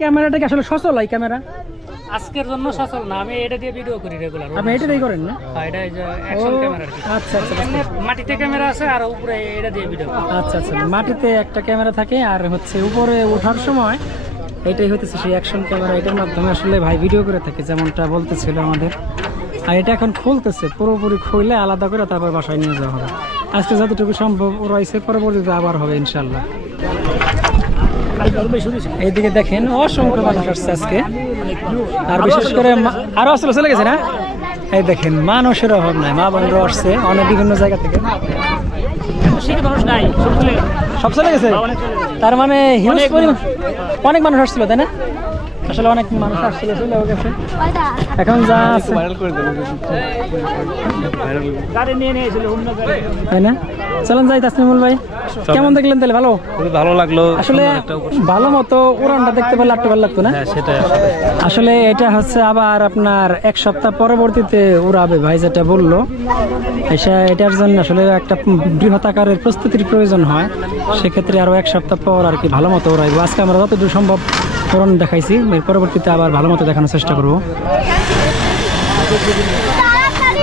ক্যামেরাটা কি আসলে সচল এই ক্যামেরা? আজকের জন্য সচল না আমি এটা দিয়ে ভিডিও করি রেগুলার আপনি এটাই করেন না? এটা এই যে অ্যাকশন ক্যামেরা আচ্ছা আচ্ছা এমনি মাটিতে ক্যামেরা আছে আর উপরে এটা দিয়ে ভিডিও আচ্ছা আচ্ছা মাটিতে একটা ক্যামেরা থাকে আর হচ্ছে উপরে ওঠার সময় এটাই হতেছে সেই অ্যাকশন ক্যামেরা এটার মাধ্যমে আসলে ভাই ভিডিও করে থাকে যেমনটা বলতেছিল আমাদের। আর এটা এখন খুলতেছে পুরোপুরি খুলে আলাদা করে তারপর বাসায় নিয়ে যাওয়া হবে। আজকে যতটুকু সম্ভব রয়েছে পরবর্তীতে আবার হবে ইনশাল্লাহ এইদিকে দেখেন অসংখ্য মানুষ আসছে আজকে। আর বিশেষ করে মা- আরও আসলে চলে গেছে না? এই দেখেন মানুষের অভাব নাই মা বোনরা আসছে অনেক বিভিন্ন জায়গা থেকে। সব চলে গেছে। তার মানে অনেক মানুষ। আসছিল তাই না? আসলে অনেক মানুষ আসছিল চলেও গেছে। এখন যা আছে। তাই না? চলেন যাই তাসমিমুল ভাই। কেমন দেখলেন তাহলে? ভালো? খুবই ভালো লাগল আসলে ভালো মতো উড়ানটা দেখতে পারলে একটু ভালো লাগতো না? হ্যাঁ সেটাই আসলে। এটা হচ্ছে আবার আপনার এক সপ্তাহ পরবর্তীতে উড়াবে ভাই যেটা বলল। এটার জন্য আসলে একটা বৃহৎ আকারের প্রস্তুতির প্রয়োজন হয়। সেক্ষেত্রে আরও এক সপ্তাহ পর আর কি ভালো মতো উড়াইবো। আজকে আমরা যতদূর সম্ভব উড়ান দেখাইছি। এর পরবর্তীতে আবার ভালো মতো দেখানোর চেষ্টা করব। তাড়াতাড়ি